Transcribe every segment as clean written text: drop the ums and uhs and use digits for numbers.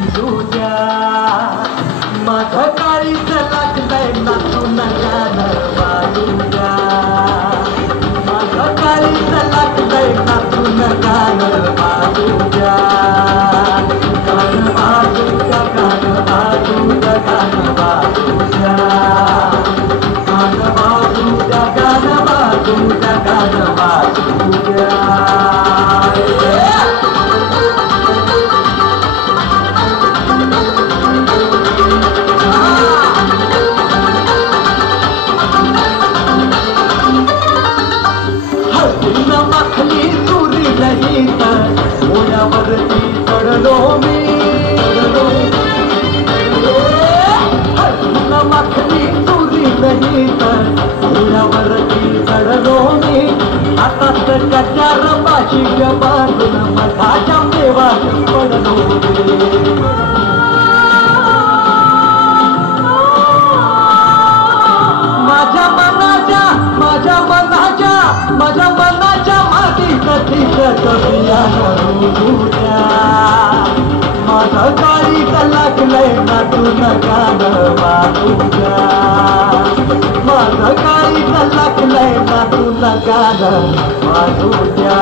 तुझ्या माझं काळीच लागलंय नाचून गाणं वाजूया माझं काळीच लागलंय नाचून गाणं वाजूया गाणं वाजूया गाणं वाजूया गाणं वाजूया गाणं वाजूया गाणं वाजूया गाणं वाजूया मखली तुरी नाही तर ओढ्यावरती चढलो मी मखली तुरी नाही तर ओढ्यावरती चढलो मी आता त्याच्यार बाशी बाजून मधाच्या मेवात पडलो माझ्या मनाच्या माती कधीच तुझ्या माझं काळीच लागलंय नाचून गाणं वाजूया माझं काळीच लागलंय नाचून गाणं वाजूया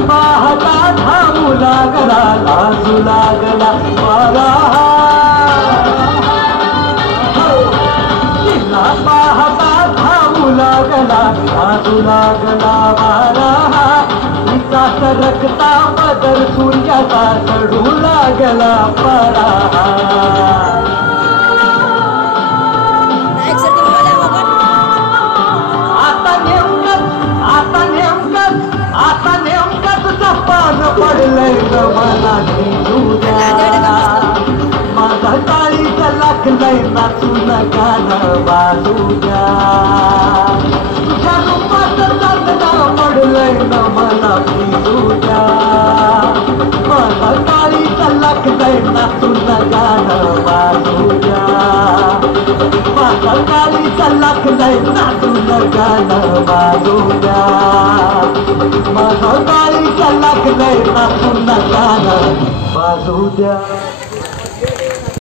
पाहता धावू लागला लाजू लागला वारा तिला पाहता धावू लागला लाजू लागला वारा तिचा सरकता बदल सूर्याचा चढू लागला परा पडलंय मला तुझ्या माझा काळीच लागलंय नाचून गाणं वाजूया तुझ्या रूपात चांदणं पडलंय मला तुझ्या माझा काळीच लागलंय नाचून गाणं वाजूया माझा काळीच लागलंय नाचून गाणं वाजूया माझं काळीच लागलंय नाचून गाणं वाजूया